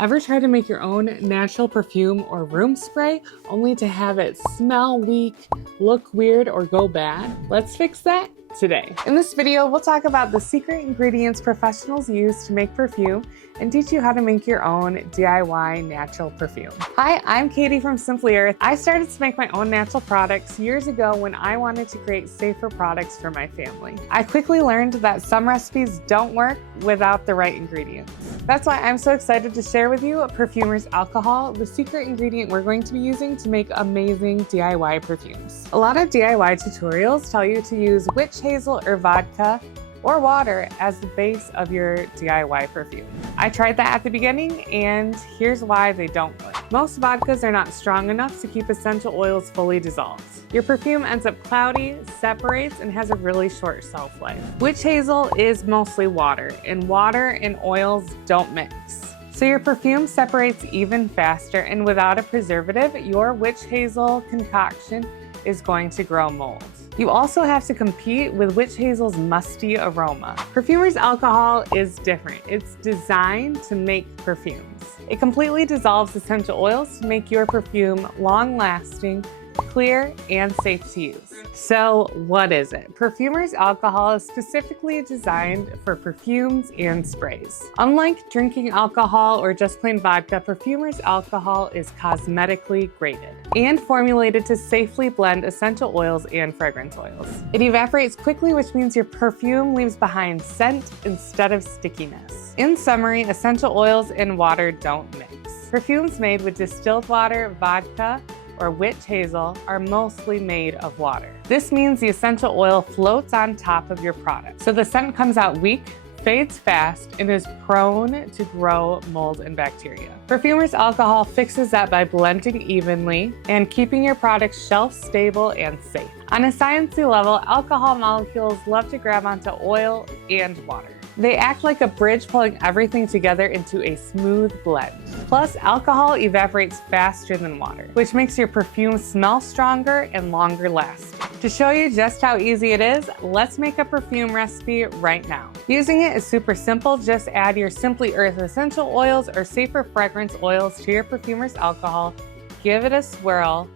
Ever try to make your own natural perfume or room spray only to have it smell weak, look weird, or go bad? Let's fix that today. In this video, we'll talk about the secret ingredients professionals use to make perfume and teach you how to make your own DIY natural perfume. Hi, I'm Katie from Simply Earth. I started to make my own natural products years ago when I wanted to create safer products for my family. I quickly learned that some recipes don't work without the right ingredients. That's why I'm so excited to share with you Perfumer's alcohol, the secret ingredient we're going to be using to make amazing DIY perfumes. A lot of DIY tutorials tell you to use witch hazel or vodka or water as the base of your DIY perfume. I tried that at the beginning, and here's why they don't work. Most vodkas are not strong enough to keep essential oils fully dissolved. Your perfume ends up cloudy, separates, and has a really short shelf life. Witch hazel is mostly water, and water and oils don't mix. So your perfume separates even faster, and without a preservative, your witch hazel concoction is going to grow mold. You also have to compete with witch hazel's musty aroma. Perfumer's alcohol is different. It's designed to make perfumes. It completely dissolves essential oils to make your perfume long-lasting, clear, and safe to use. So what is it? Perfumer's alcohol is specifically designed for perfumes and sprays. Unlike drinking alcohol or just plain vodka, Perfumer's alcohol is cosmetically graded and formulated to safely blend essential oils and fragrance oils. It evaporates quickly, which means your perfume leaves behind scent instead of stickiness. In summary, essential oils and water don't mix. Perfumes made with distilled water, vodka, or witch hazel are mostly made of water. This means the essential oil floats on top of your product. So the scent comes out weak, fades fast, and is prone to grow mold and bacteria. Perfumer's alcohol fixes that by blending evenly and keeping your product shelf stable and safe. On a sciencey level, alcohol molecules love to grab onto oil and water. They act like a bridge, pulling everything together into a smooth blend. Plus, alcohol evaporates faster than water, which makes your perfume smell stronger and longer lasting. To show you just how easy it is, let's make a perfume recipe right now. Using it is super simple. Just add your Simply Earth essential oils or safer fragrance oils to your Perfumer's alcohol, give it a swirl,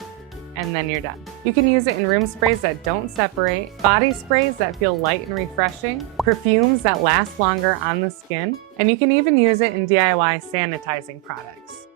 and then you're done. You can use it in room sprays that don't separate, body sprays that feel light and refreshing, perfumes that last longer on the skin, and you can even use it in DIY sanitizing products.